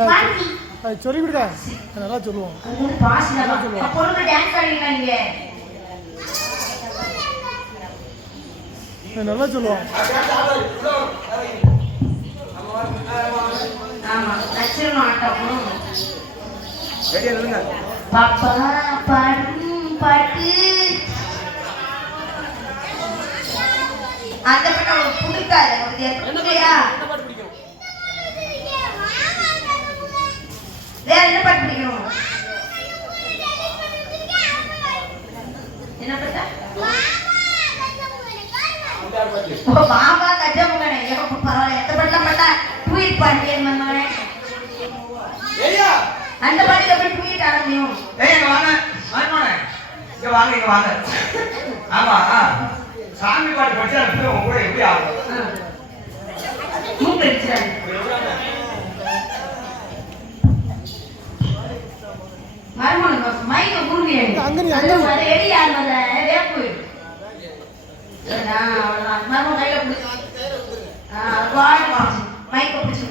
சொல்லி கொடுங்க நல்லா சொல்லுவோம் நல்லா சொல்லுவோம் பாப்பா பாடும் பாட்டு அந்த பாட்டு அவனுக்கு பிடிக்காது. பிடிக்கலையா? வேற என்ன பாட்டு பிடிக்கணும்? என்ன பாட்டா? மாமா கஜமுகனே எப்ப பரவாயில்ல எத்த பாட்டுலாம் பாட்டா ட்வீட் பாட்டு மன்னனே அந்த பாட்டுக்கு எப்படி ட்வீட் ஆட முடியும்? இங்க வாங்க மன்னனே இங்க வாங்க ஆமா சாமி பாட்டு படிச்சா உங்க கூட எப்படி ஆகும்? மூக்கு அடிச்சாரு மர்மன மைக்க குறுகியே அந்த மாதிரி எடி ஆனத வேப்பு நான் அவ்வளவுதான் மர்மன கையில புடி வாய் மைக்க புடிச்சு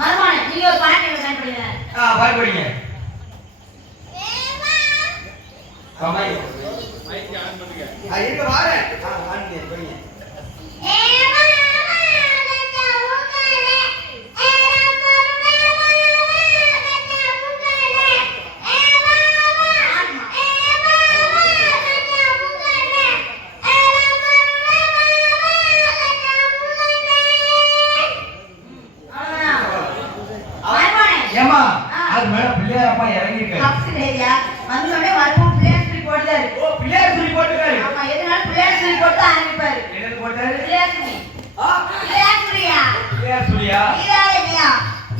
மர்மன நீங்க ஒரு பாட்டு எழுத படிங்க பாட்டு படிங்க மைக் ஆன் பண்ணுங்க இங்க வாங்க ஆன் பண்ணுங்க பிள்ளையாரப்பா இறங்கி இருக்காரு அப்படியா வந்தோடனே வரப்போ பிள்ளையார் சொல்லி போடுறாரு. ஓ பிள்ளையார் சொல்லி போட்டுறாரு. ஆமா எதனால பிள்ளையார் சொல்லி போட்டு ஆரம்பிப்பாரு. என்னது போட்டாரு? பிள்ளையார் சொல்லி. பிள்ளையார் சொல்லியா? பிள்ளையார் சொல்லியா? நீதானேயா?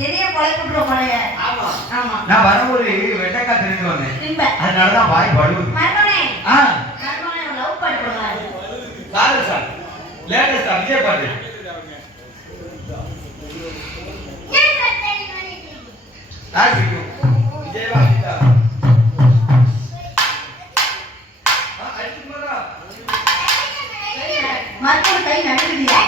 எதைய கொலைக்குட்றோ கொலைய. ஆமா. ஆமா. நான் வரும்போது வெட்டக்கா தெரிஞ்சு வந்தேன். திம்ப. அதனால தான் வாய் படுது. மர்மனே. மர்மனே லவ் பாட்டு போடுறாரு. Sir sir. லேட்டஸ்ட் விஜய் பாட்டு. ஆசிக்கு விஜய் வாசிட்டா மர்மன கை நடுங்குதியா?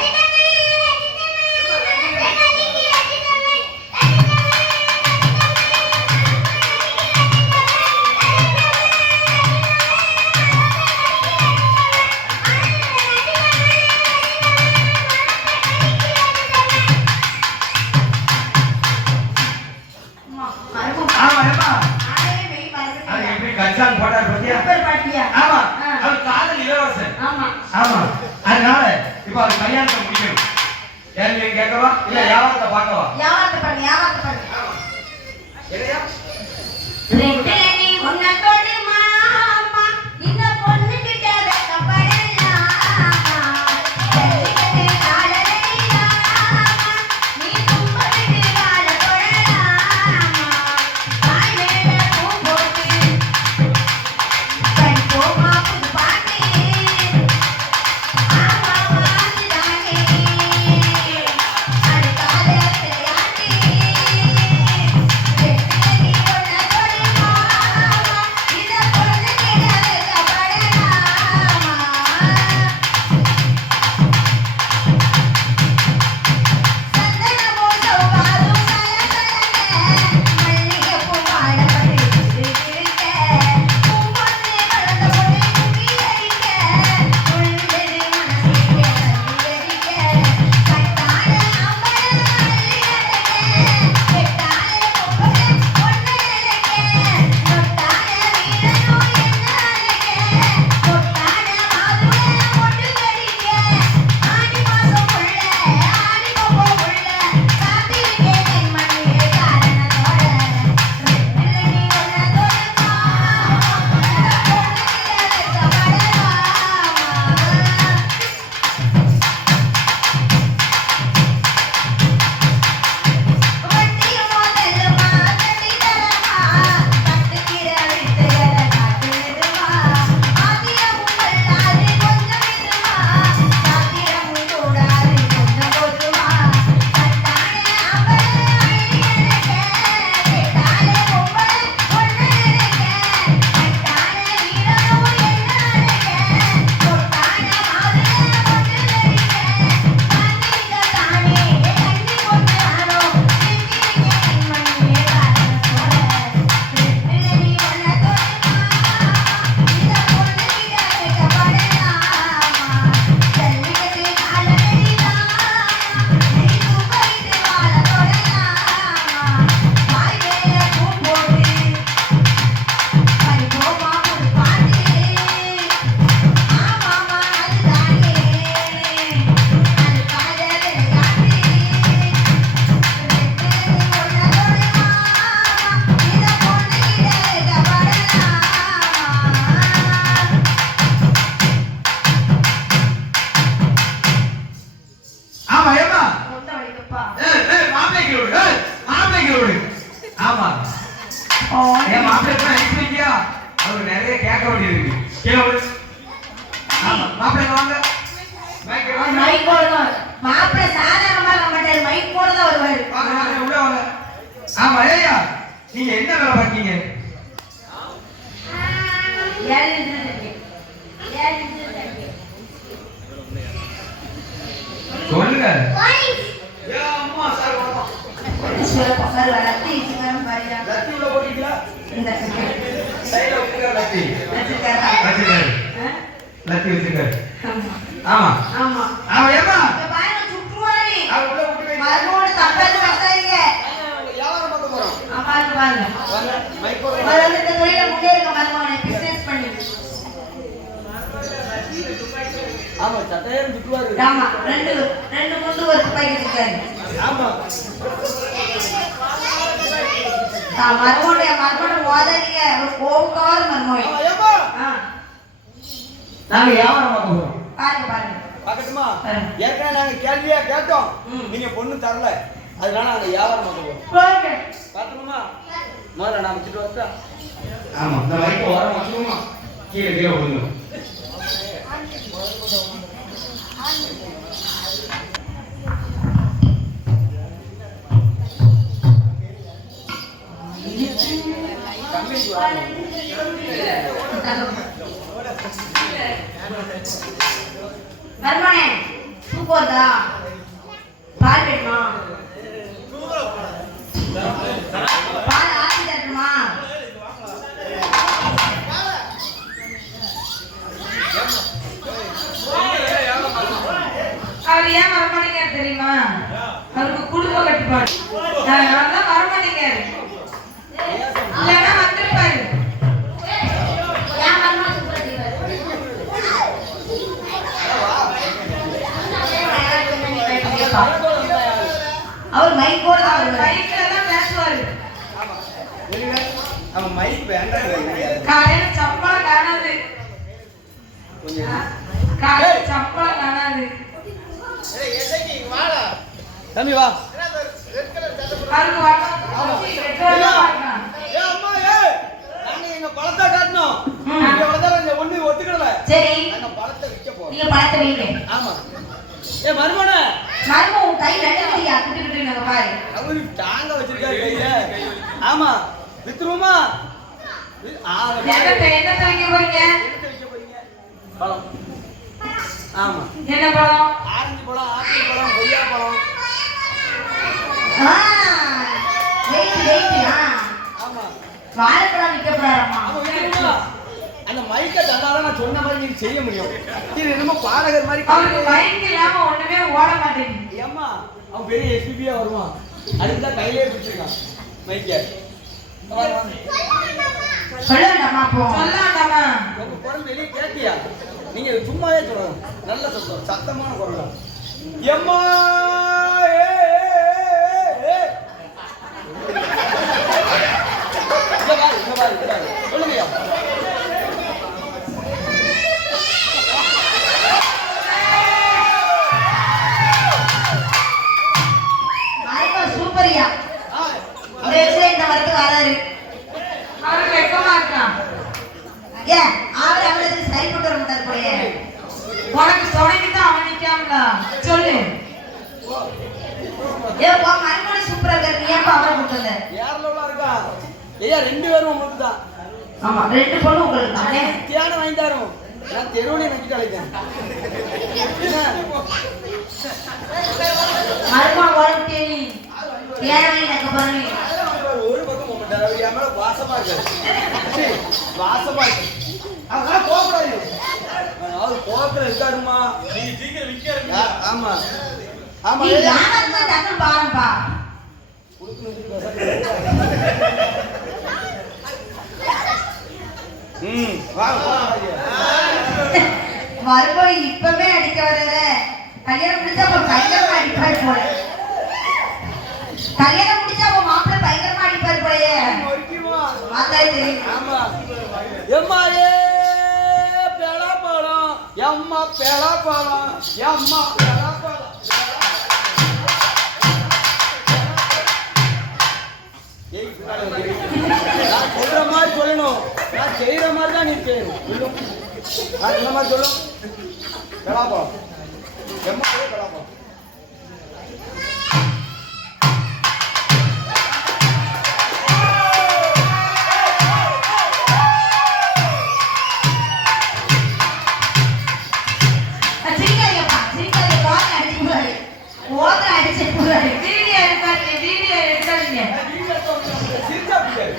கச்சான் போட்டார் பத்தியா? சூப்பர் பாட்டியா? ஆமா. அவர் காதல் இளவரசன். ஆமா. ஆமா. அதனால இப்போ அவர் கல்யாணத்தை முடிக்கணும். யார் நீங்க கேட்கவா? இல்ல யாவத்தை பார்க்கவா? யாவத்தை பாருங்க, யாவத்தை பாருங்க. என்னையா? ரெட்டே நீ உன்ன தொடு மாமா இந்த பொண்ணு கிட்ட வெக்கப்படலாமா ஜல்லிக்கட்டு காலலைலாமா நீ கும்பலுக்கு கால போடலாமா காய் மேல பூ போட்டு கண் போமா புது பாட்டு ஆமா வாசிதானே அது கால விளையாட்டு ரெட்டே நீ உன்ன தொடு மாமா கீழே விடு. ஆமா மாப்பிள்ளை வாங்க. மைக் அவர் வாங்க. மைக்கோட தான் மாப்பிள்ளை சாதாரணமா இருக்க மாட்டாரு, மைக்கோட தான் வருவாரு. வாங்க வாங்க உள்ள வாங்க. ஆமா ஏய்யா நீங்க என்ன வேலை பார்க்கீங்க? ஏழு நிமிஷம் இருக்கு. ஏழு நிமிஷம் இருக்கு. சொல்லுங்க. ஏ அம்மா சார் வணக்கம். சிவப்பு சார் வளர்த்து சிவன் பாரியா. லத்தி உள்ள போட்டீங்களா? இந்த சைடுல உட்கார லத்தி. வச்சிருக்காரா? வச்சிருக்காரு. ஆ? லத்தி வச்சிருக்காரு. ஆமா. ஆமா. ஆமா. ஆமா ஏம்மா? இந்த பாருங்க சுற்றுவாரி. அவ உள்ள விட்டு வை. மருமோட தப்பேன்னு பேசாதீங்க. யாரை பார்க்க போறோம்? பாருங்க பாருங்க. வாங்க மைக் போடுங்க. முதல்ல இந்த தொழில முன்னேறுங்க மருமோனை பிசினஸ் பண்ணி. ஆமா சட்டையர் சுற்றுவாரு. ஆமா ரெண்டு குண்டு ஒரு பாக்கெட் இருக்காரு. ஆமா. மருமோட ஓதாதீங்க, ஒரு கோவக்கார மருமோய். ஏம்மா? ஆ நாங்க வியாபாரம் பார்க்க போறோம். பாருங்க பாருங்க. பார்க்கட்டுமா? பாருங்க. ஏற்கனவே நாங்க கேள்வியா கேட்டோம். ம். நீங்க பொண்ணு தரல. அதனால நாங்க வியாபாரம் பார்க்க போறோம். போங்க. பார்க்கணுமா? முதல்ல நான் வச்சுட்டு வரட்டா? ஆமா இந்த மைக் ஓரம் வச்சுக்கோமா. கீழே கீழே விடுங்க. மருமோனே தூக்கம் வருதா? பால் வேணுமா? பால் ஆத்தி தரட்டுமா? அவர் ஏன் வரமாட்டேங்காரு தெரியுமா? அவருக்கு குடும்ப கட்டுப்பாடு. அதனாலதான் வரமாட்டேங்காரு. இல்லைன்னா வந்திருப்பாரு. ஏன் மருமோனை சூப்பரா செய்வாரு? அவர் மைக்கோட தான் அவர் வருவாரு. பைக்ல தான் பேசுவாரு. வெளியில அவன் மைக் வேண்டாம். காலையில சம்பளம் காணாது. கொஞ்சம் காலையில சம்பளம் காணாது. தம்பி வா. அவருக்கு வரலாம். ரெகுலரா வரலாம். ஏ அம்மா ஏ நாங்க எங்க பழத்தை காட்டணும். ம். இங்க வந்தா இந்த ஒண்ணு ஒத்துக்கல. சரி நாங்க பழத்தை விற்க போறோம். நீங்க பணத்தை வைங்க. ஆமா. ஏ மருமனே மருமோ உன் கை ரெண்டு கையா கிட்டு நாங்க பாரு. அவரு டாங்க வச்சிருக்காரு கையில. ஆமா. வித்துருமா? என்னத்தை வைக்க போறீங்க? விற்க போறீங்க. பழம். ஆமா. என்ன பழம்? ஆரஞ்சு பழம், ஆப்பிள் பழம், கொய்யா பழம். வெயிட் ஆமா. வாழைப்பழம் விற்க போறாரம்மா. ஆமா வித்துருமா? அந்த மைக்க தந்தாதான் நான் சொன்ன மாதிரி நீங்க செய்ய முடியும். இது என்னமோ பாடகர் மாதிரி அவருக்கு பைக் இல்லாம ஒண்ணுமே ஓட மாட்டேங்குது. ஏம்மா அவன் பெரிய எஸ்பிபியா வருவான். அதுக்கு தான் கையிலே பிடிச்சிருக்கான் மைக்க. சொல்ல வேண்டாமா அப்போ? சொல்லாண்டாமா? உங்க குரல் வெளியே கேட்டியா? நீங்க சும்மாவே சொல்லணும். நல்ல சத்தம், சத்தமான குரல். எம்மா ஏ ஏ இங்க பாரு. சொல்லுங்கய்யா. மருமோ சூப்பரியா. ஆ, இந்த வயசுல இந்த வரத்துக்கு வராரு. அவருக்கு வெக்கமா இருக்கான். ஏன் அவர் அவளுக்கு சரிப்பட்டு வர மாட்டார் போலயே. உனக்கு துணைக்கு தான் அவன் நிக்காமல. சொல்லு. ஏ போ மருமோ சூப்பரா இருக்காரு. நீ ஏன் அவரை கூட்டு வந்த? யார்ல உள்ள இருக்கா? ஐயா 2 பேரும் உங்களுக்கு தான். ஆமா ரெண்டு பொண்ணு உங்களுக்கு தானே. தியானம் வாங்கி தரோம். நான் தெருவுலயே நக்கிட்டு அழைக்கிறேன். மருமோ ஓடிட்டே நீ ஏன் எனக்கு போறீ? ஒரு பக்கம் போக மாட்டாரு. அவர் என் மேல வாசமா இருக்காரு. சரி, வாசமா இருக்கு. அதெல்லாம் போகக்கூடாது. அவர் கோபத்துல இருக்காருமா. நீங்க சீக்கிரம் விற்க. ஆமா ஆமா. நீ யாரா டக்குனு பாருப்பா. மருமோ இப்பவே அடிக்க வர்ற. கல்யாணம் முடிச்சா அப்ப பயங்கரமா அடிப்பாரு போல. கல்யாணம் முடிச்சா அப்ப மாப்பிள்ளை பயங்கரமா அடிப்பாரு போலயே. மாத்தாலே தெரியும். ஆமா. எம்மா ஏ பெலாப்பழம். எம்மா பெலாப்பழம். எம்மா பெலாப்பழம். நான் சொல்ற மாதிரி சொல்லணும். நான் செய்யற மாதிரி தான் நீ செய்யணும். இந்த மாதிரி சொல்லும் கலாபம் எம்மாவே கலாபம் சிரிக்காதீங்கப்பா, சிரிக்காதீங்க. ஓட்டை அடிச்சு போறாரு. வீடியோ எடுக்காதீங்க. சிரிச்சா பிடிக்காது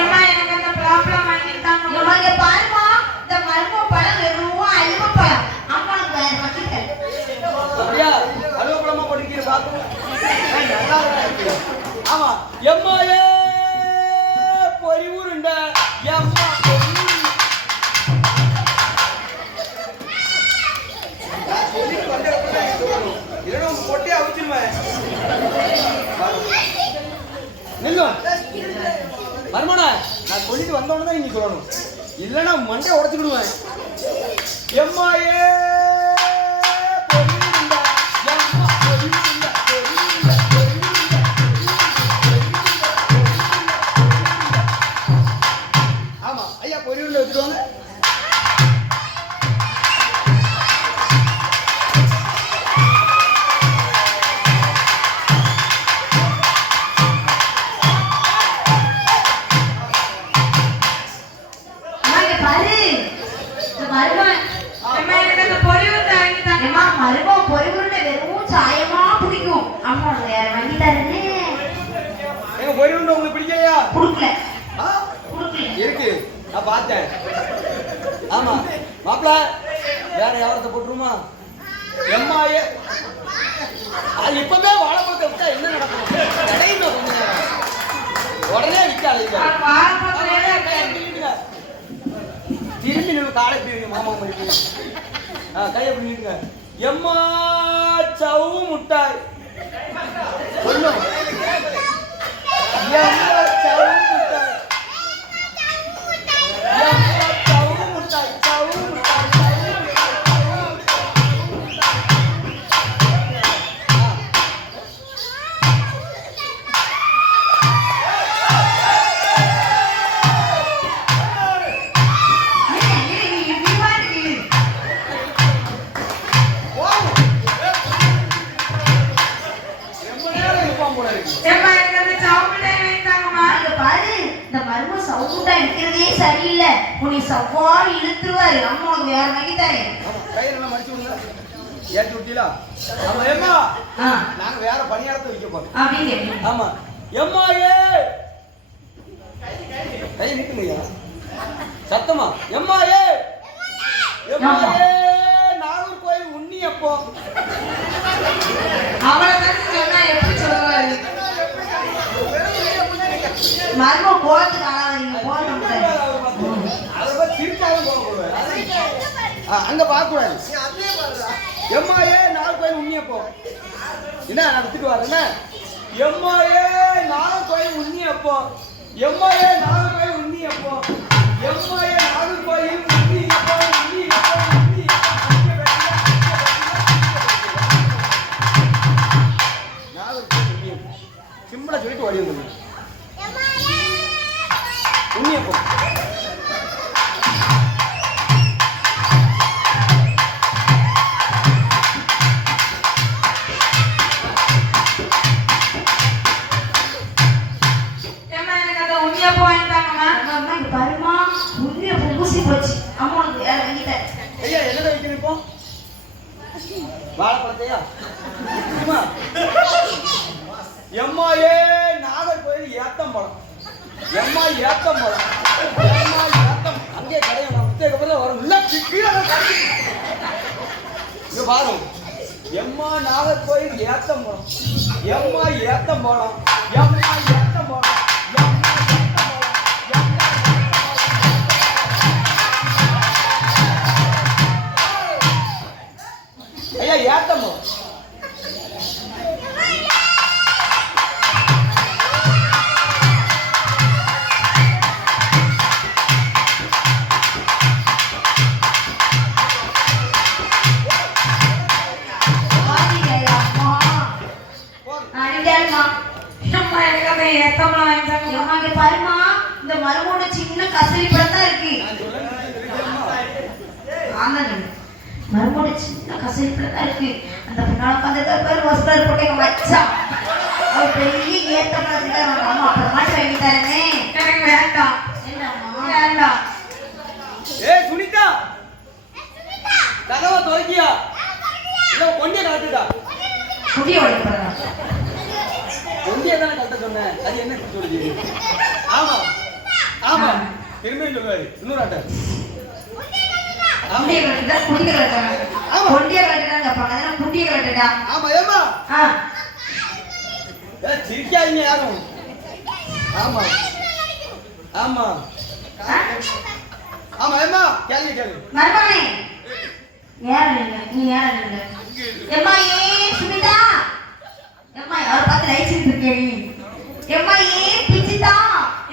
ஏம்மா, எனக்கு அந்த ப்ராப்ளம் வாங்கிட்டாங்க. இம்மா, இங்க பாரும்மா, இந்த மர்ம பழம் வெறும் அல்வ பழம். அம்மாவுக்கு வேற வக்கிட்டேன். அப்படியா அலுவலகமா படிக்கிற பாப்போம் நல்லா இருக்கு ஆமா எம்மாயே பொறிவுருண்ட எம்மா இல்லைன்னா பொட்டே அவிச்சிருவேன் நில்லும் மர்மனா நான் சொல்லிட்டு வந்தோன்னு தான் இங்க சொல்லணும் இல்லைன்னா மண்டை உடச்சுக்கிடுவேன் எம்மாயே ஆமா ஐயா பொறிவுருண்டை வச்சுருவாங்க அம்மா, இங்க பாரு, இந்த மருமகன். ஏம்மா, எனக்கு அந்த பொரிவுருண்டை வாங்கிட்டாங்க. ஏம்மா, மருமகன் பொறிவுருண்டை வெறும் சாயமா பிடிக்கும். அம்மாவோட வேற வாங்கி தரேன்னு எங்க பொறிவுருண்டை உங்களுக்கு பிடிக்கலையா கொடுக்கல ஆ? கொடுக்கல. இருக்கு நான் பார்த்தேன் ஆமா மாப்பிள வேற வியாபாரத்தை போட்டுருமா எம்மாயே அது இப்பவே வாழைப்பழத்தை விட்டா என்ன நடக்கும் கிடையுமா கொஞ்ச நேரம் உடனே விற்காது நான் வாழைப்பழத்திலே தான் இருக்கேன். திரும்பி நம்ம காலை பிரிங்க மாமா மணிக்கு கையை பிடிங்க எம்மா சவு முட்டாய் சொல்லும் எம்மா சவு முட்டாய் எம்மா சவு முட்டாய் சவு முட்டாய் ஏம்மா, எனக்கு அந்த சாப்பிட்டே வாங்கிட்டாங்கம்மா. அங்க பாரு, இந்த மர்ம சவுண்டா இருக்கிறதே சரியில்லை. உன்னை சவால் இழுத்துருவாரு. அம்மாவுக்கு வேற வாங்கி தரேன். கையில எல்லாம் மடிச்சு விடுங்க ஏற்றி விட்டீங்களா ஆமா ஏம்மா நாங்க வேற பணியாரத்தை வைக்க போறோம் அப்படின்னு கேட்டேன். ஆமா எம்மாயே கை நிற்குங்கய்யா சத்தமா எம்மாயே எம்மாயே நாகர்கோயில் உண்ணி அப்போ அவளை பத்தி சொன்னா எப்படி சொல்லுவாரு? மர்ம கோலத்துக்கு ஆளாதீங்க. கோலம் அதை பத்தி சிரிச்சாலும் போகக்கூடாது அங்க பார்க்க கூடாது எம்மாயே நாகர்கோயில் உண்ணி அப்போ என்ன நடத்திட்டு வரேன்னு எம்மாயே நாகர்கோயில் உண்ணி அப்போ எம்மாயே நாகர்கோயில் உண்ணி அப்போ எம்மாயே நாகர்கோயில் உண்ணி அப்போ உண்ணி அப்போ உண்ணி நாகர்கோயில் உண்ணி அப்போ சிம்பிளா சொல்லிட்டு ஓடி வந்து உண்ணி அப்போ ஏம்மா, எனக்கு அந்த உண்ணியப்போ வாங்கிட்டாங்கம்மா. அம்மா, இங்க பாருமா, உண்மையை பூசி போச்சு. அம்மாவுக்கு வேற வாங்கி தரேன். ஐயா என்ன வைக்கணும் இப்போ வாழைப்பழத்தையா அம்மா. எம்மாயே நாகர்கோயில் ஏத்தம்பழம் எம்மா ஏத்தம்பழம் எம்மா ஏத்தம் அங்கே கடையை நான் புத்தகப்பதான் வரும் இல்ல கீழே இங்க பாரு எம்மா நாகர்கோயில் ஏத்தம்பழம் எம்மா ஏத்தம்பழம் எம்மா ஏத்தம்பழம் எம்மா ஐயா ஏத்தம்பழம் வாங்கிட்டேன் அம்மா. அடிக்காதம்மா. ஏம்மா, எனக்கு அந்த ஏத்தம்லாம் வாங்கிட்டாங்க. அம்மா, இங்க பாருமா, இந்த மருமோட சின்ன கசரி படம் தான் இருக்கு. ஆமா மருமோட சின்ன கசரி படம் தான் இருக்கு. அந்த பின்னால உட்காந்துருக்க பேர் ஹாஸ்பிட்டல் போட்டு எங்க மச்சான் அவர் பெரிய ஏத்த மாதிரி அம்மா அப்புறம் மாட்டு வாங்கி தரேனே. எனக்கு வேண்டாம். என்னம்மா வேண்டாம். ஏய் சுனிதா கதவை துறக்கியா இல்ல கொண்டிய கலட்டுடா. புதிய உடைப்படா கொண்டிய தானே கலட்ட சொன்னேன். அது என்ன சொல்லுது? ஆமா ஆமா திரும்பி சொல்லுவாரு இன்னொரு ஆட்ட. புதிய கலட்டுடா புதிய கலட்டுடா புதிய கலட்டுடா கேட்பாங்க. அதெல்லாம் புதிய கலட்டுடா. ஆமா ஏமா சிரிக்காதீங்க யாரும். ஆமா ஆமா ஆமா ஏமா கேளுங்க கேளுங்க. மருமகனே நேரம் இல்ல நீ நேரம் இல்ல. எம்மா ஏ சுமிதா எம்மா யார பார்த்து லைட் இருக்கே நீ. எம்மா ஏ பிச்சிதா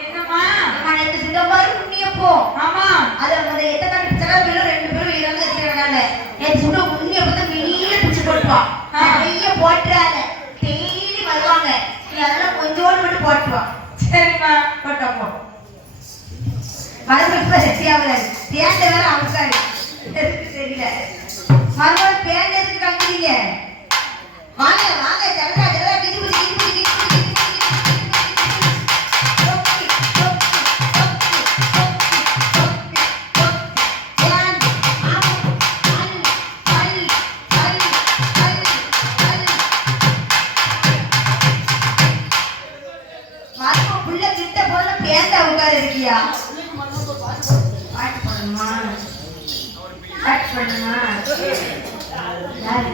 என்னம்மா? அம்மா நேத்து சிங்க பாரு உன்னிய போ. ஆமா. அத அந்த எட்ட காட்டி பிச்சரா பிள்ள ரெண்டு பேரும் இறந்து வச்சிருக்காங்க. நேத்து சுட உன்னிய பார்த்தா வெளியில பிச்சு போடுவா. நிறைய போட்றாங்க. டெய்லி வருவாங்க. நீ அதெல்லாம் கொஞ்சோடு மட்டும் போட்டுவா. சரிம்மா. போட்டப்போ மறுபடியும் இப்ப செட்டியாவல பேண்ட வேற அமுக்காரு தெரியல. மறுபடியும் பேண்ட் எதுக்கு கட்டுறீங்க? வாங்க வாங்க ஜலதா ஜலதா கிட்டி புடி கிட்டி புடி கிட்டி புடி மறுபடியும் புள்ள கிட்ட போல பேண்ட உட்கார இருக்கியா? பாட்டு பண்ணுமா பாட்டு பண்ணுமா யாரு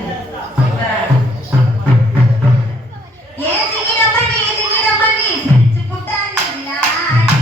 ஏன் சிங்கிட பண்ணி சிரிச்சு புட்டானி விளாடி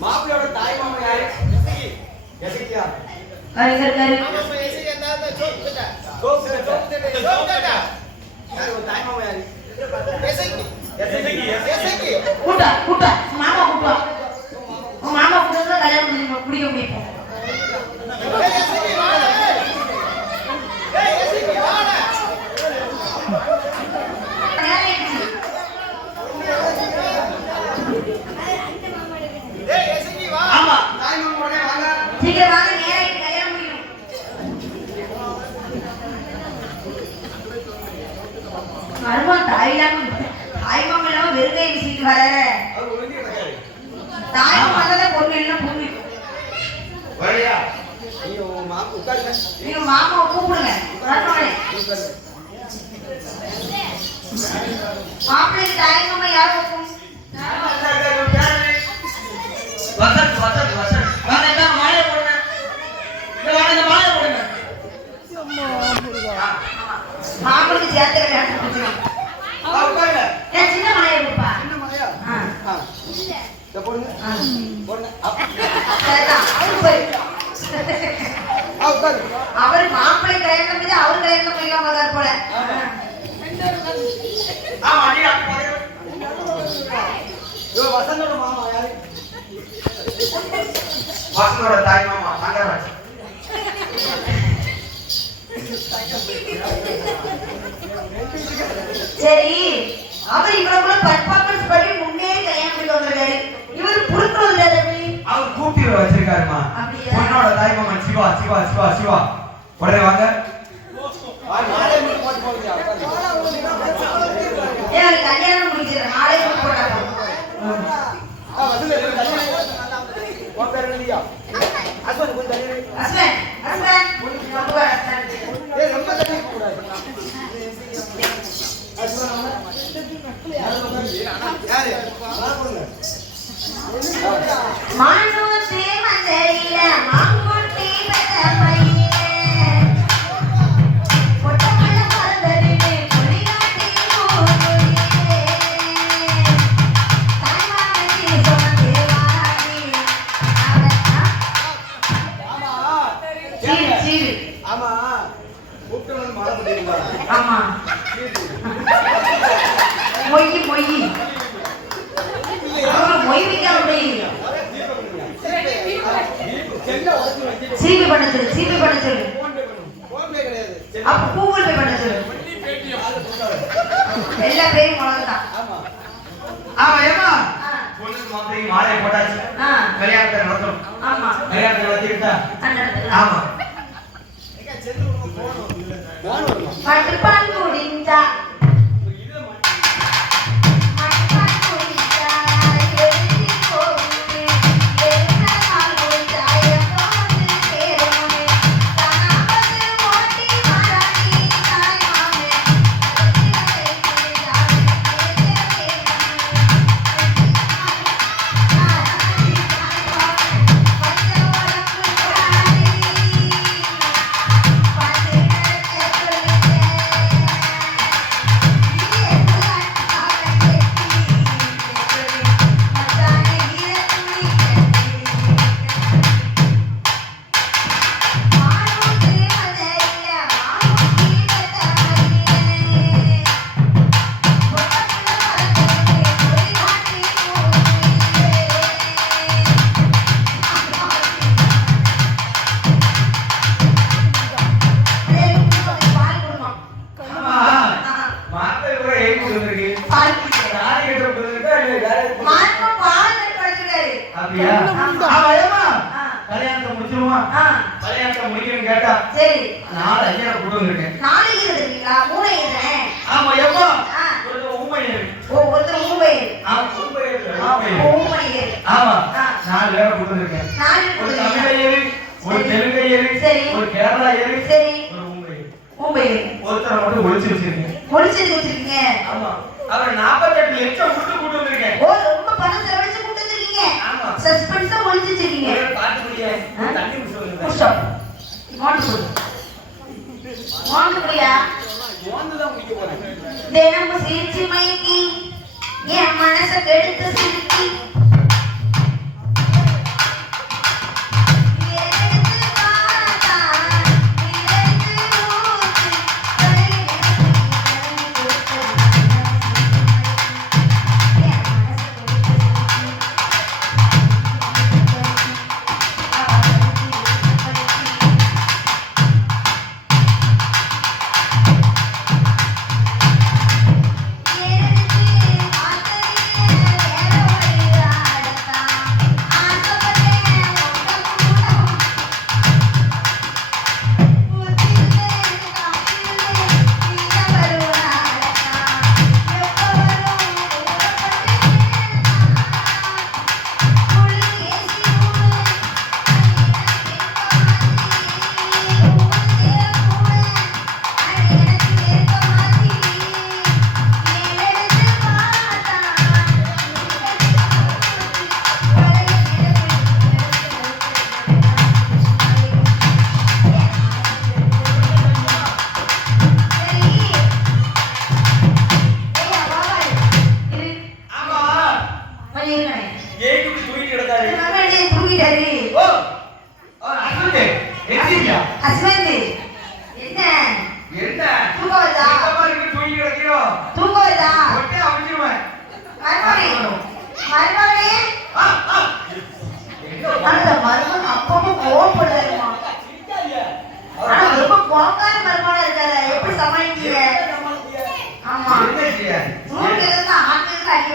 மாப்பிள்ளையோட தாய் மாமா யாரு? எசக்கியா. யாரு ஒரு தாய் மாமா யாரு? எசக்கி. கூட்டா கூட்டா மாமா கூட்டா உன் மாமா கூட கல்யாணம் பண்ணி குடிக்க முடியும். ஆமா தாய் மாமா உடனே வாங்க. சீக்கிரம் வாங்க நேராயிட்டு கல்யாணம் முடியும். மருமா தாய் மாமா இல்லாம வெறுங்கை வீசிட்டு வர அவர் ஒழுங்கி இருக்காரு. தாய் மாமா தான் பொண்ணு எல்லாம் பொண்ணு. வரையா நீங்க மாமா உட்காருங்க. நீங்க மாமாவை கூப்பிடுங்க. வரணும்னே உட்காருங்க. மாப்பிள்ளைக்கு தாய் மாமா யார் வைக்கும்? வசந்த் வசந்த் வசந்த் வாங்க இந்த மாலையை போடுங்க. இந்த வாங்க இந்த மாலையை போடுங்க. மாப்பிள்ளைக்கு சேர்த்து கல்யாணம் முடிச்சிடும். உட்காருங்க. ஏன் சின்ன மாலையை கொடுப்பா? என்ன மாலையா? ஆ. இத போடுங்க. போடுங்க. சரிதான். அவரு போய். உட்காரு. அவர் மாப்பிள்ளை கல்யாணம் பண்ணி அவர் கல்யாணம் பண்ணிக்கலாம் வந்தார் போல. ஆமா நீ அப்ப வசந்தோட மாமா யாரு? வசந்தோட தாய் மாமா மங்கராஜ். சரி அவர் இவ்வளவு கூட பர்ஃபார்மன்ஸ் பண்ணி முன்னே கல்யாணம் பண்ணி வந்திருக்காரு இவர் புடுக்குறது எப்படி அவர் கூட்டி வச்சிருக்காருமா அப்படியா? பொண்ணோட தாய்மாமன் சிவா சிவா சிவா சிவா உடனே வாங்க நாளே மட்டும் போட்டு போறியா ஏன் கல்யாணம் முடிக்கிறேன் நாளே போட்டு போட்டாங்க வந்து உன் பேர் என்னடியா அஸ்வன் கொஞ்சம் தள்ளி ஹஸ்பண்ட் ஹஸ்பண்ட் ரொம்ப ஹஸ்பண்ட் ஏய் ரொம்ப தள்ளி போக கூடாது யாரு பாருங்க மானோத்தே மந்தரில மாங்குட்டி பத்தமையே பொட்டமல மலரிலே பொலிகாட்டி பூங்குயிலே தாய்மாமனே சொன்னதே வாராடி ஆமா சீரு சீரு ஆமா கூப்பிட்டு வந்து மாலை போட்டீங்களா ஆமா மொய் மொய் மொய் விக்க அப்படி சீபி பண்ண சொல்லு அப்ப கூகுள் பே பண்ண சொல்லு எல்லா பேரும் உனக்குதான் ஆமா ஏமா பொண்ணுக்கு மாப்பிள்ளை மாலை போட்டாச்சு கல்யாணத்தை நடத்தணும் ஆமா கல்யாணத்தை நடத்திக்கிட்டா ஆமா பட்டுப்பான் குடிஞ்சா கல்யாணத்தை முடிச்சிருமா கல்யாணத்தை முடிக்கணும் கேட்டா சரி 4 ஐயரை கூட்டு வந்திருக்கேன் 4 இருக்குங்களா 3 இருக்குறேன் ஆமா ஏமா ஒரு ஊமை ஓ ஒருத்தர் ஊமை ஆமா ஊமை ஊமை ஆமா 4 பேரை கூட்டு வந்திருக்கேன் 4 ஒரு தமிழையரு ஒரு தெலுங்கையரு சரி ஒரு கேரளாயரு சரி ஒரு ஊமை ஊமை ஒருத்தரை மட்டும் ஒளிச்சு வச்சிருக்கேன் ஒளிச்சு வச்சிருக்கீங்க ஆமா அவர் 48 லட்சம் கூட்டு வந்திருக்கேன் ஓ ரொம்ப பணம் செலவழிச்சு கூட்டு வந்திருக்கீங்க ஆமா சஸ்பென்ஸா ஒளிச்சு வச்சிருக்கீங்க பாத்து முடியே தண்ணி குடிச்சு ஸ்டாப் மாட்டு மாட்டுறியா தான் குடிக்க போறேன் தினமும் சிரிச்சு மயக்கி என் மனசை கெடுத்து சிரிக்கி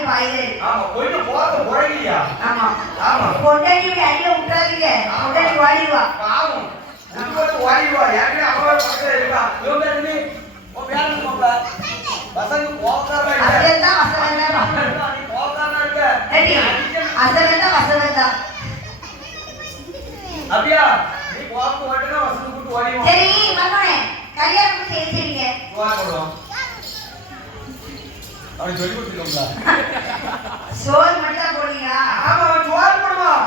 பாயுது. ஆமா போயிட்டு போறது முழங்கியா ஆமா ஆமா பொண்டாட்டி அடியில விட்டுறாதீங்க. பொண்டாட்டி வாடிடுவா. பாவம் உட்காந்து வாடிவா யாருமே அவளோட பக்கத்துல இருக்கா இவங்க ரெண்டு உன் பேர் என்னப்பா வசந்த் போகாம இல்ல அசவந்தா வசவந்தா. நீ போகாம இருக்க அசவந்தா வசவந்தா. அப்படியா நீ போக மாட்டேன்னா வசந்த் கூட்டு வாடிவா சரி மகனே கல்யாணம் செய்றீங்க. வா போறோம் அவன் சொல்லி கொடுத்துருக்கோம்ல சோறு மட்டும் தான் போடுவீங்களா? ஆமா அவன் சுவார் போடுவான்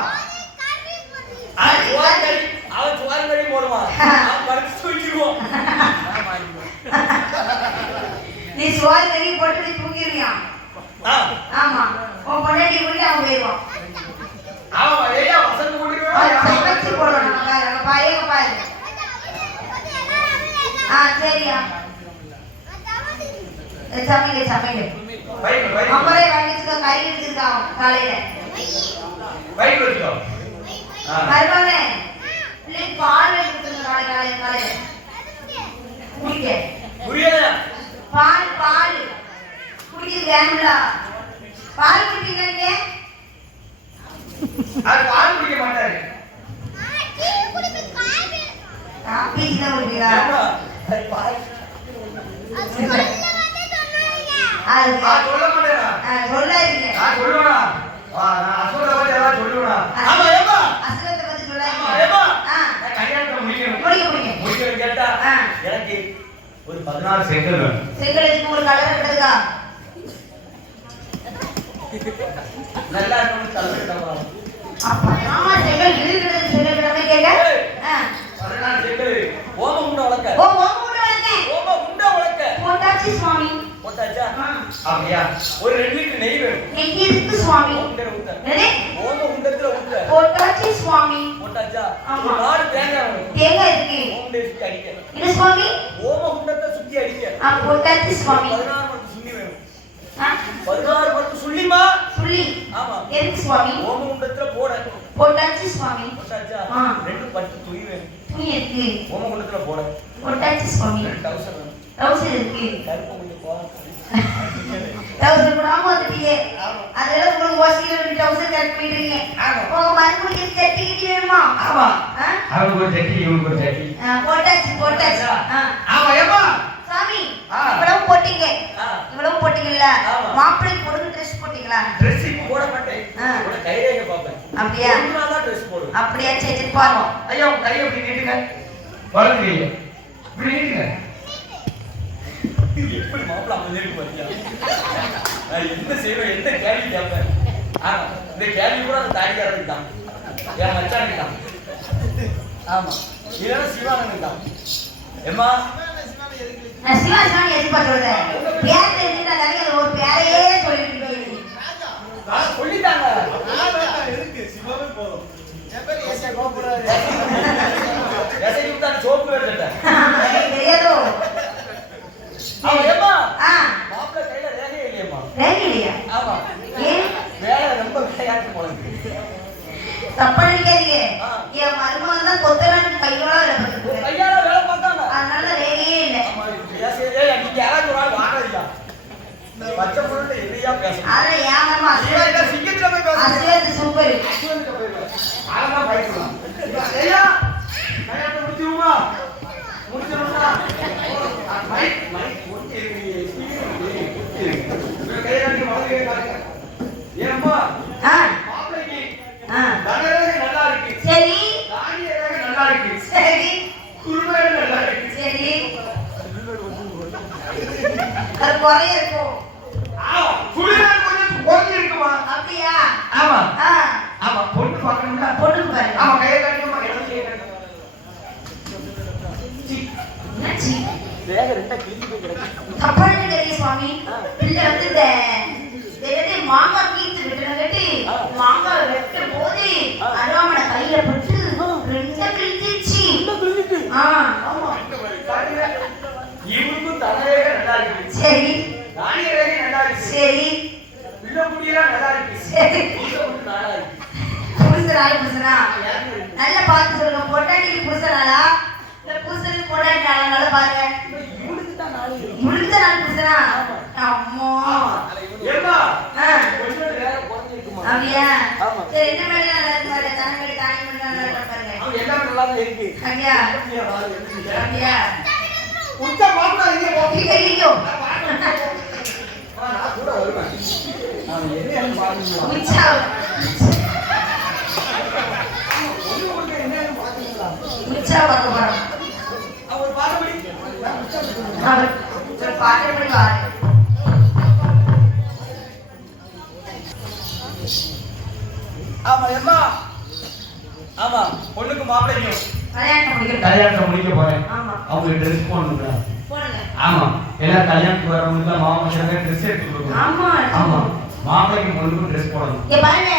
அவன் சுவார் கறி போடுவான் அவன் படுத்து சொல்லிடுவோம் நீ சோறு கறி போட்டு நீ தூங்கிடுவியா? ஆமா உன் பொண்டாட்டி கூட்டி அவன் போயிடுவான். ஆமா ஏயா வசந்த் கூட்டிட்டு சமைச்சு போடணும். பாரு பாரு. சரியா சமைங்க சமைங்க. அம்மரே வாங்கிச்சுக்கோ. கறி எடுத்துருக்கா காலையில. பைக் வச்சுக்கோ மருமகனே பிள்ளைக்கு பால் எடுத்துருங்க. காலையில குடிக்க. புரியல பால் குடிக்கிறது வேணும்ல. பால் குடிப்பீங்க நீங்க? அது பால் குடிக்க மாட்டாரு காப்பி தான் குடிப்பீங்களா? அது சொல்ல மாட்டேனா சொல்லாதீங்க. நான் சொல்லுவேனா நான் அசோகத்தை பத்தி எல்லாம் சொல்லுவேனா ஆமா ஏமா அசுரத்தை பத்தி ஆமா சொல்லாதீங்க. ஏமா நான் கல்யாணத்தை முடிக்கணும் கேட்டா எனக்கு ஒரு 16 செங்கல் வேணும். செங்கல் எதுக்கு ஒரு கலர் கிடக்குதா? நல்லா இருக்கணும் தலைவர் அப்ப ஆமா செங்கல் இருக்கிறது செங்கல் கிடமே கேட்க. 16 செங்கல் ஓம உண்ட வளர்க்க ஓ ஓம உண்ட வளர்க்க. ஓம உண்ட வளர்க்க போட்டாச்சு சுவாமி. போட்டாச்சா அப்படியா ஒரு 2 லிட்டர் நெய் வேணும். நெய் இருக்கு சுவாமி. ஊத்த என்னே ஓம உண்டத்துல ஊத்த போட்டாச்சு சுவாமி. போட்டாச்சா ஒரு 4 தேங்காய் வேணும். தேங்காய் இருக்கு. ஓம சுத்தி அடிக்க என்ன சுவாமி? ஓம உண்டத்தை சுத்தி அடிக்க போட்டாச்சு சுவாமி. 16 மரத்து சுள்ளி வேணும். 16 மரத்து சுள்ளிமா சுள்ளி. ஆமா எதுக்கு சுவாமி? ஓம உண்டத்துல போட போட்டாச்சு சுவாமி. போட்டாச்சா 2 பட்டு துணி வேணும். துணி இருக்கு. ஓம உண்டத்துல போட போட்டாச்சு சுவாமி. 2 டவுசர் வேணும். டவுசர் இருக்கு. கருப்பு கொஞ்சம் போட டவுசர் போடாம வந்துட்டீங்க. அதெல்லாம் உங்களுக்கு வாசிக்கிற டவுசர் கரெக்ட் பண்ணிடுறீங்க. உங்க மருமகளுக்கு சட்டி கிட்டி வேணுமா? ஆமா அவனுக்கு ஒரு சட்டி இவனுக்கு ஒரு சட்டி போட்டாச்சு. ஆமா ஏமா சாமி இவ்வளவு போட்டீங்க. இவ்வளவு போட்டீங்கல்ல ஆமா. மாப்பிள்ளைக்கு பொண்ணு ட்ரெஸ் போட்டீங்களா? Dress போட மாட்டேன். உன கைரேகை பாப்பேன். அப்படியா? ஒண்ணாதான் Dress போடு. அப்படியே சரி பாருங்க. ஐயா உங்க கையை இப்படி நீட்டுங்க. வலது கையை இப்படி நீட்டுங்க. எப்படி மாப்பிள்ளை அமைஞ்சிருக்கு பாத்தியா? நான் என்ன செய்வேன் என்ன கேள்வி கேட்பேன். ஆமா இந்த கேள்வி கூட அந்த தாடிக்காரனுக்கு தான். என் மச்சானுக்கு தான். ஆமா இதெல்லாம் சிவானனுக்கு தான். ஏமா நான் சிவாஜி எதுப்பா சொல்றேன்? பேர் தெரிஞ்சுட்டா தானே ஒரு பேரையே சொல்லிட்டு இருக்கீங்க. சொல்லிட்டாங்க. இருக்கு சிவாவே போதும். சோப்பு எடுத்துட்டேன். தெரியாதோ? அவன் ஏமா ஆ மாப்பிள்ளை கையில ரேகை இல்லையம்மா. ரேகை இல்லையா? ஆமா ஏன்? வேலை ரொம்ப விளையாட்டு போனது. தப்பா நினைக்காதீங்க. என் மருமகன் தான் கொத்தனாருக்கு கையோட வேலை பார்த்துருக்கு. கையால வேலை பார்த்தாங்க. அதனால ரேகையே இல்லை. ஆமா பேசுறதே நீங்க யாராவது ஒரு ஆள் வாங்கலையா? பச்சை பொருள் எதையா பேசணும். அதை ஏமாமா சிங்கத்துல போய் பேசுறேன். அசுவத்து சூப்பர். அதெல்லாம் பயப்படலாம். ஐயா கையாட்ட முடிச்சிருமா? முடிச்சிருமா? மைக் ஒட்டி இருக்கு. கையாட்டி மாதிரி காட்டுங்க. ஏம்மா மாப்பிளைக்கு தனரேகை நல்லா இருக்கு. சரி தாடி ரேகை நல்லா இருக்கு. சரி குருமையில நல்லா இருக்கு. சரி அது குறைய இருக்கும். சுடிதார் கொஞ்சம் ஓங்கி இருக்குமா? அப்படியா? ஆமா ஆமா பொண்ணு பார்க்கணும்னா பொண்ணுக்கு பாருங்க. ஆமா கையை காட்டுமா இடது கையை காட்டுமா. என்னாச்சு? வேக ரெண்டா கிழிஞ்சு போய் கிடக்கு. தப்பா நினைக்காதீங்க சுவாமி. பிள்ளை வந்து இந்த மாங்காய் கீத்து விட்டுனங்கட்டி மாங்காய் வெட்டும் போது அருவாமனை கையில பட்டு ரெண்டா கிழிஞ்சிருச்சு. ஆமா இவனுக்கும் தனரேகை நல்லா இருக்கு. சரி தாடி ரேகை நல்லா இருக்கு. சரி பிள்ளை முடியெல்லாம் நல்லா இருக்கு. சரி நல்லா இருக்கு. புருஷனா நல்லா பார்த்து சொல்லுங்க. பொட்டாட்டிக்கு புருஷனாலா இல்ல புருஷனுக்கு பொட்டாட்டி நல்லா பாருங்க. இவனுக்கு தான் நாளை முடிஞ்ச நாள் புருஷனா? அம்மா ஏமா கொஞ்சம் நேரம் குறைஞ்சிருக்குமா அப்படியா ஆமா. சரி என்ன மாதிரி நல்லா இருக்கு பாருங்க தானே தானே பண்ணி நல்லா பாருங்க அவன் எல்லாம் நல்லா தான் இருக்கு அப்படியா அப்படியா உச்ச பாப்பா இங்க போ ஐயோ நான் கூட வருவேன் அவன் என்ன பாருங்க உச்சா உச்சா பார்க்க போறோம் அவர் பாருபடி அவர் ஒரு பாட்டு படி வாரு ஆமா எம்மா ஆமா பொண்ணுக்கு மாப்பிள்ளைக்கும் கல்யாணம் முடிக்கணும் கல்யாணத்தை முடிக்க போறேன் ஆமா அவங்க ட்ரெஸ் போடணுங்களா போடுங்க ஆமா எல்லா கல்யாணத்துக்கு வரவங்க மாப்பிள்ளை ட்ரெஸ் எடுத்து கொடுக்கணும் ஆமா ஆமா மாப்பிள்ளைக்கு பொண்ணுக்கும் ட்ரெஸ் போடணும் இங்க பாருங்க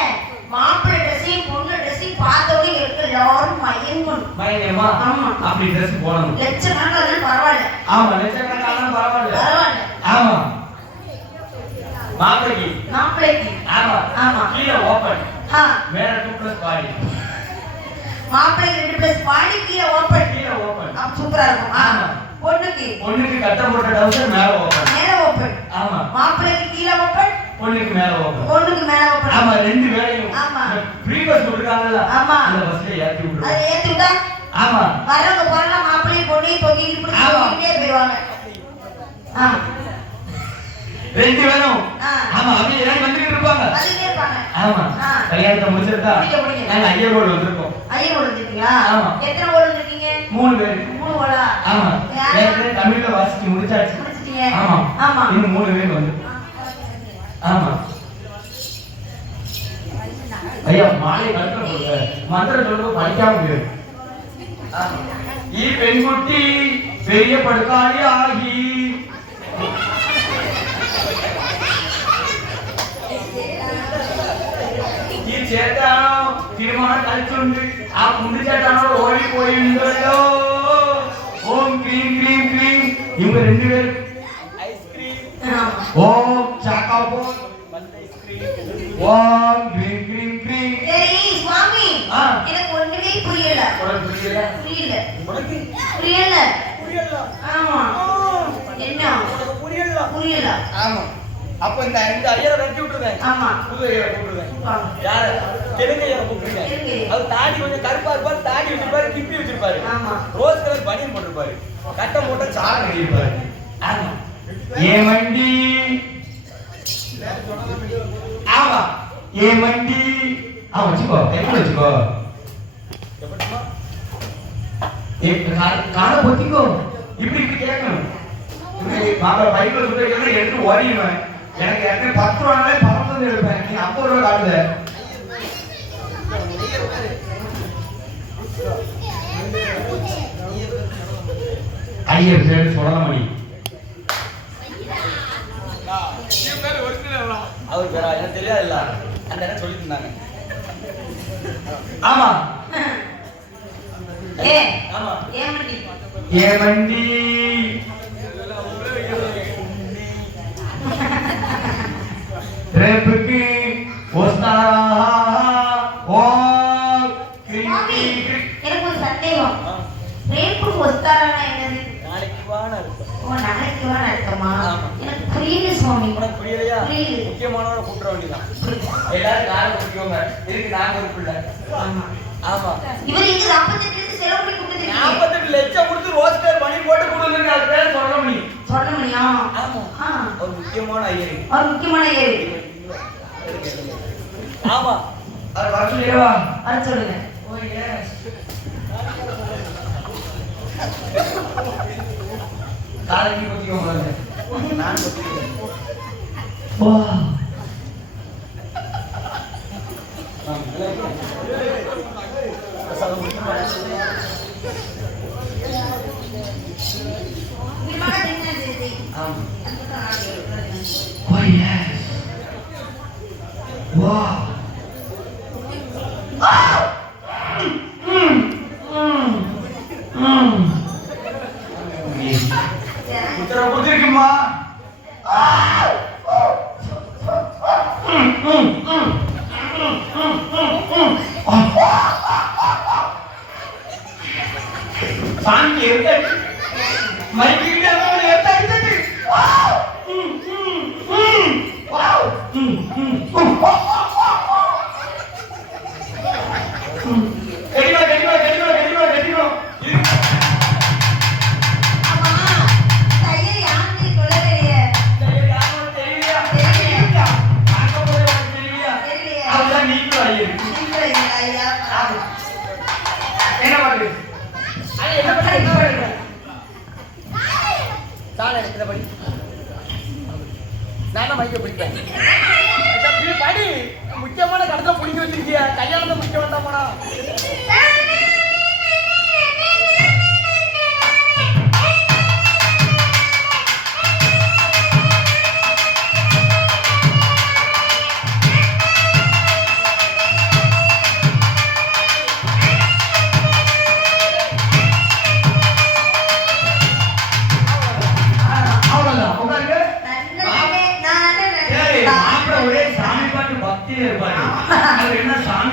மாப்பிள்ளை ட்ரெஸ்ஸையும் பொண்ணு ட்ரெஸ்ஸையும் பார்த்தோன்னே எடுத்து எல்லாரும் மயங்கணும் மயங்கமா ஆமா. அப்படி ட்ரெஸ் போடணும் லட்சக்கணக்கில் பரவாயில்ல ஆமா லட்சக்கணக்கான பரவாயில்ல பரவாயில்ல ஆமா மாப்பிள்ளைக்கு மாப்பிள்ளைக்கு ஆமா ஆமா. கீழே ஓப்பன் ஆ மேல 2+ பாடி மாப்பிள்ளைக்கு 2+ பாடி கீழே ஓப்பன் கீழே ஓப்பன் அப்ப சூப்பரா இருக்கும் ஆமா. பொண்ணுக்கு பொண்ணுக்கு கட்ட போட்ட டவுசர் மேல ஓப்பன் மேல ஓப்பன் ஆமா மாப்பிள்ளைக்கு கீழே ஓப்பன் பொண்ணுக்கு மேல ஓப்பன் பொண்ணுக்கு மேல ஓப்பன் ஆமா ரெண்டு வேளையும் ஆமா. ஃப்ரீ பஸ் விட்டுருக்காங்கல்ல ஆமா. அந்த பஸ்ல ஏத்தி விட்டுருவோம் அதை ஏத்தி விட்டா ஆமா வரவங்க போறா மாப்பிள்ளையும் பொண்ணையும் தொங்கிட்டு பிடிச்சி ஆமா. போயிட்டே போயிடுவாங்க ஆ ரெண்டு பேரும் ஆ. ஆமா அப்படியே இறங்கி வந்துட்டு இருப்பாங்க அதுக்கே இருப்பாங்க ஆமா ஆ. கல்யாணத்தை முடிச்சிருக்கா முடிக்க. நாங்க ஐயரோடு வந்திருக்கோம் ஐயா விழுந்துட்டீங்களா ஆமா. எத்தனை விழுந்துட்டீங்க 3 பேர் 3 ஓலா ஆமா யாரு? ஏற்கனவே தமிழ்ல வாசிச்சு முடிச்சாச்சு முடிச்சிட்டீங்க ஆமா ஆமா இன்னும் 3 பேர் வந்து ஆமா ஐயா மாலை கட்டுற போடுங்க மந்திரம் சொல்லுங்க படிக்காம போயிரு ஈ பெண்குட்டி பெரிய படுக்காளி ஆகி ഈ ചേട്ടാണോ തീരുമാനം കളിച്ചുണ്ട് ആ കുണ്ടി ചേട്ടാണോ ഓടി പോയിട്ടുണ്ടല്ലോ ഓം ക്രീം ക്രീം ക്രീം ഇവங்க ரெண்டு பேரும் ஓம் சாக்காபோ ஓம் கிரீம் கிரீம் கிரீம் சரி சுவாமி ஆ. எனக்கு ஒண்ணுமே புரியல உனக்கு புரியல புரியல உனக்கு புரியல புரியல ஆமா என்ன உனக்கு புரியல புரியல ஆமா அப்ப இந்த ஐயரை வெட்டி விட்டுருவேன் ஆமா புது ஐயரை கூப்பிடுவேன் கூப்பிடுவாங்க. யார தெலுங்கு ஐயரை கூப்பிடுங்க தெலுங்கு. அது தாடி கொஞ்சம் கருப்பா இருப்பாரு தாடி வச்சிருப்பாரு கிப்பி வச்சிருப்பாரு ஆமா. ரோஸ் கலர் பனியன் போட்டிருப்பாரு கட்ட மூட்டை சாரம் கட்டியிருப்பாரு ஆமா ஏமண்டி ஆமா ஏமண்டி வச்சுக்கோ கைக்குள்ள வச்சுக்கோ காலை பொத்திக்கோ இப்படி இப்படி கேட்கணும் மாப்பிள்ள பைக்கில் சுத்த எடுத்து ஓடிடுவேன் எனக்கு ஏற்கனவே 10 ரூபாய் பணம் எடுப்பேன் நீ 50 ரூபாய் காட்டுத ஐயர் பேரு சொடலமணி அவர் பேரா எனக்கு தெரியாதுல்ல அந்த இடம் சொல்லிட்டு இருந்தாங்க ஆமா ஏ ஆமா ஏமண்டி ஏமண்டி రేపుకి వస్తారా ఓ சுவாமி எனக்கு ஒரு சந்தேகம் ரேப்புக்கு ஒஸ்தாரானா என்னது நாளைக்கு வான ஓ நாளைக்கு வர அர்த்தமா ஆமா. எனக்கு புரியல சுவாமி உனக்கு புரியலையா புரியுது. முக்கியமானவரை கூப்பிட வேண்டியதான் எல்லாரும் காரை குடிக்கோங்க இதுக்கு நாங்க ஒரு பிள்ளை ஆமா ஆமா இவர் இங்க 48 செலவு பண்ணி கொடுத்துருக்கீங்க 48 லட்சம் கொடுத்து ரோஸ் பேர் பண்ணி போட்டு கொடுங்க அது பேர் சொல்லமணி சொன்னமணியா ஆமா ஆ ஒரு முக்கியமான ஐயர் ஒரு முக்கியமான ஏவி ஆமா அவர் வர சொல்லிடுவா வர சொல்லுங்க காலைக்கு குத்திக்கோங்க நான் குத்திக்கிறேன் வா விமான தினது ஆமா ஆமா Oh yes. Wow. உத்தரவு கொடுத்திருக்குமா சாமி எடுத்து மைக்கிட்ட எடுத்து ஆமா தையல் யாருன்னு சொல்லலையே. தெரியலையே. நீங்களே ஐயா. என்ன பண்ணுது என்ன பண்றீங்க? சாலை எடுக்கிற படி நான் மைக்க பிடிப்பேன் படி முக்கியமான கடத்தை பிடிக்க வச்சிருக்கியா கல்யாணத்தை முடிக்க வேண்டாமாடா அவ்வளவுதான் உட்காருங்க ஒரே சாமி பாட்டு பக்தியில இருப்பாரு அவர் என்ன சாமி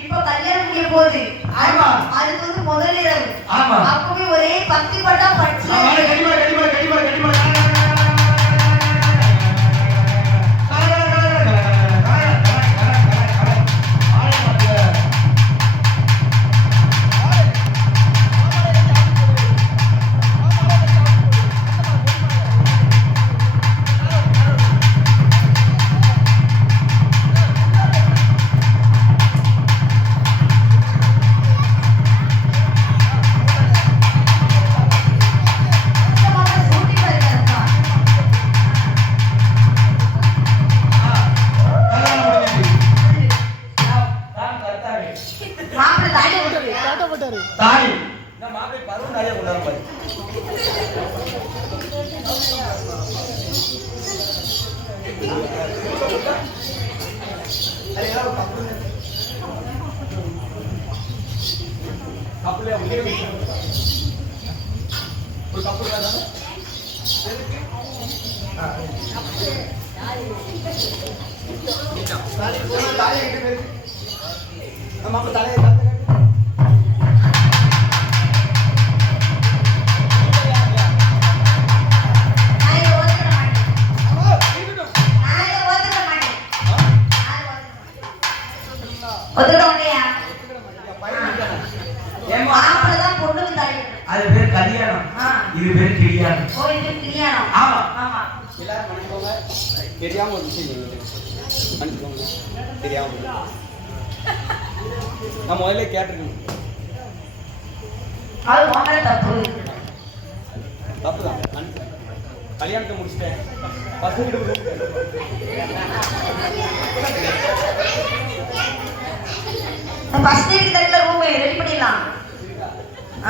இப்ப கல்யாணம் முடிய போகுது. ஆமா. அதுக்கு வந்து முதல் இரவு. ஆமா. அப்பவே ஒரே பக்தி பாட்டா படிச்சு மாப்பிள்ளை தாலி போட்டு காட்டப்பட்டாரு தாலி இந்த மாப்பிள்ளை பருவம் தாலியா கொண்டாட பாரு கப்பலே ஒரு கப்பல் தானே நம்ம தலையை கட்டு அது பேர் கல்யாணம் இது பேர் கிளியாணம் ஆமா எல்லாரும் மன்னிக்கோங்க தெரியாம ஒரு விஷயம் சொல்லுங்க. மன்னிக்கோங்க தெரியாம நான் முதல்ல கேட்டிருக்கேன் தப்பு தான் கல்யாணத்தை முடிச்சிட்டேன் பசங்க ரெடி பண்ணிடலாம்.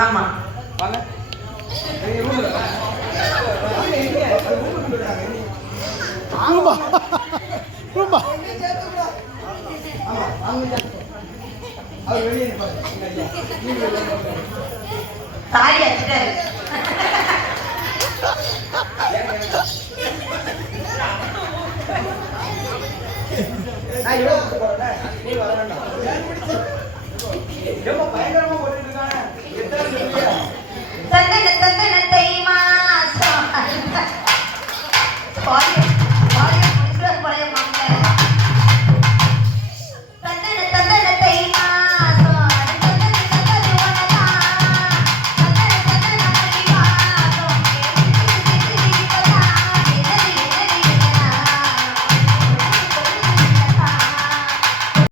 ஆமா வாங்க ரூபா ரூபா அவர் வெளியே இருப்பாரு தாலி அடிச்சிட்டாரு. நான் யோசிச்சு போறேன் நீ வர வேண்டாம்